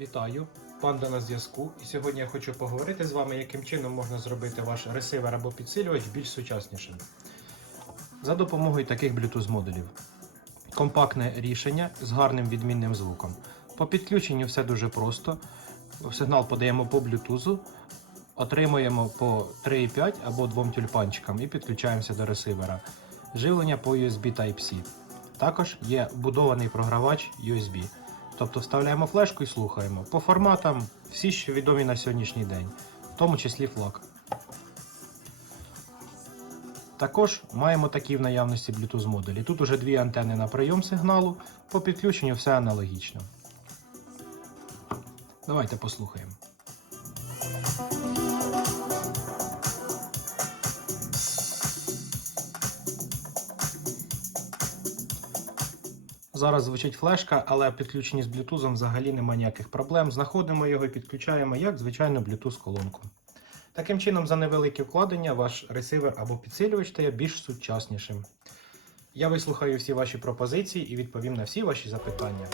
Вітаю, панда на зв'язку. І сьогодні я хочу поговорити з вами, яким чином можна зробити ваш ресивер або підсилювач більш сучаснішим. За допомогою таких Bluetooth модулів. Компактне рішення з гарним відмінним звуком. По підключенню все дуже просто. Сигнал подаємо по Bluetooth, отримуємо по 3,5 або двом тюльпанчикам і підключаємося до ресивера. Живлення по USB Type-C. Також є будований програвач USB. Тобто вставляємо флешку і слухаємо. По форматам всі, що відомі на сьогоднішній день, в тому числі FLAC. Також маємо такі в наявності Bluetooth модулі. Тут уже дві антени на прийом сигналу, по підключенню все аналогічно. Давайте послухаємо. Зараз звучить флешка, але підключені з Bluetooth взагалі немає ніяких проблем. Знаходимо його і підключаємо як звичайну Bluetooth колонку. Таким чином, за невелике вкладення, ваш ресивер або підсилювач стає більш сучаснішим. Я вислухаю всі ваші пропозиції і відповім на всі ваші запитання.